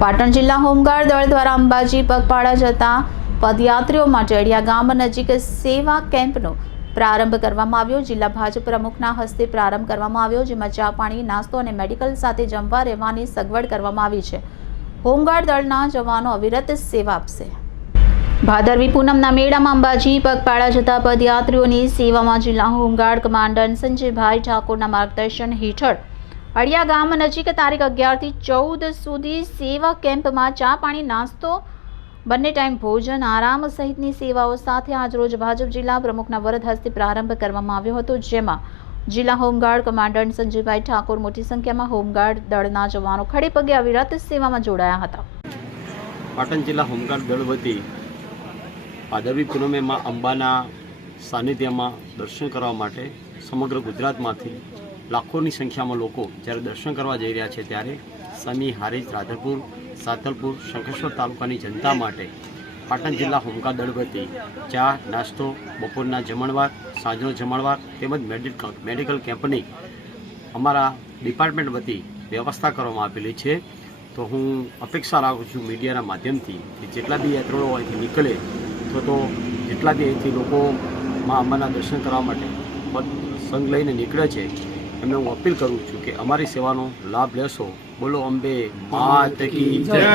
પાટણ જિલ્લા હોમગાર્ડ દળ દ્વારા અંબાજી પગપાળા જતા પદયાત્રીઓ માટે અડિયા ગામ નજીક સેવા કેમ્પનો પ્રારંભ કરવામાં આવ્યો। જિલ્લા ભાજપ પ્રમુખના હસ્તે પ્રારંભ કરવામાં આવ્યો, જેમાં ચા પાણી, નાસ્તો અને મેડિકલ સાથે જમવા રહેવાની સગવડ કરવામાં આવી છે। હોમગાર્ડ દળના જવાનો અવિરત સેવા આપશે। ભાદરવી પૂનમના મેળામાં અંબાજી પગપાળા જતા પદયાત્રીઓની સેવામાં જિલ્લા હોમગાર્ડ કમાન્ડન્ટ સંજયભાઈ ઠાકોરના માર્ગદર્શન હેઠળ અડિયા ગામ નજીક તારીખ 11 થી 14 સુધી સેવા કેમ્પમાં ચા પાણી, નાસ્તો, બંને ટાઈમ ભોજન, આરામ સહિતની સેવાઓ સાથે આજરોજ ભાજપ જિલ્લા પ્રમુખના વરદ હસ્તે પ્રારંભ કરવામાં આવ્યો હતો, જેમાં જિલ્લા હોમગાર્ડ કમાન્ડન્ટ સંજયભાઈ ઠાકોર મોટી સંખ્યામાં હોમગાર્ડ દળના જવાનો ખડે પગે અવિરત સેવામાં જોડાયા હતા। પાટણ જિલ્લા હોમગાર્ડ દળ વતી ભાદરવી પૂનમે માં અંબાના સાનિધ્યમાં દર્શન કરવા માટે સમગ્ર ગુજરાતમાંથી લાખોની સંખ્યામાં લોકો જ્યારે દર્શન કરવા જઈ રહ્યા છે, ત્યારે સમી, હારીજ, રાધરપુર, સાતલપુર, શંખેશ્વર તાલુકાની જનતા માટે પાટણ જિલ્લા હોમગાર્ડ દળ વતી ચા, નાસ્તો, બપોરના જમણવાર, સાંજનો જમણવાર તેમજ મેડિકલ કેમ્પની અમારા ડિપાર્ટમેન્ટ વતી વ્યવસ્થા કરવામાં આવેલી છે। તો હું અપેક્ષા રાખું છું મીડિયાના માધ્યમથી કે જેટલા બી યાત્રાળુઓ અહીંથી નીકળે તો જેટલા બી અહીંથી લોકો માં અંબાના દર્શન કરવા માટે સંઘ લઈને નીકળે છે, એમને હું અપીલ કરું છું કે અમારી સેવાનો લાભ લેશો। બોલો અંબે માત કી જય।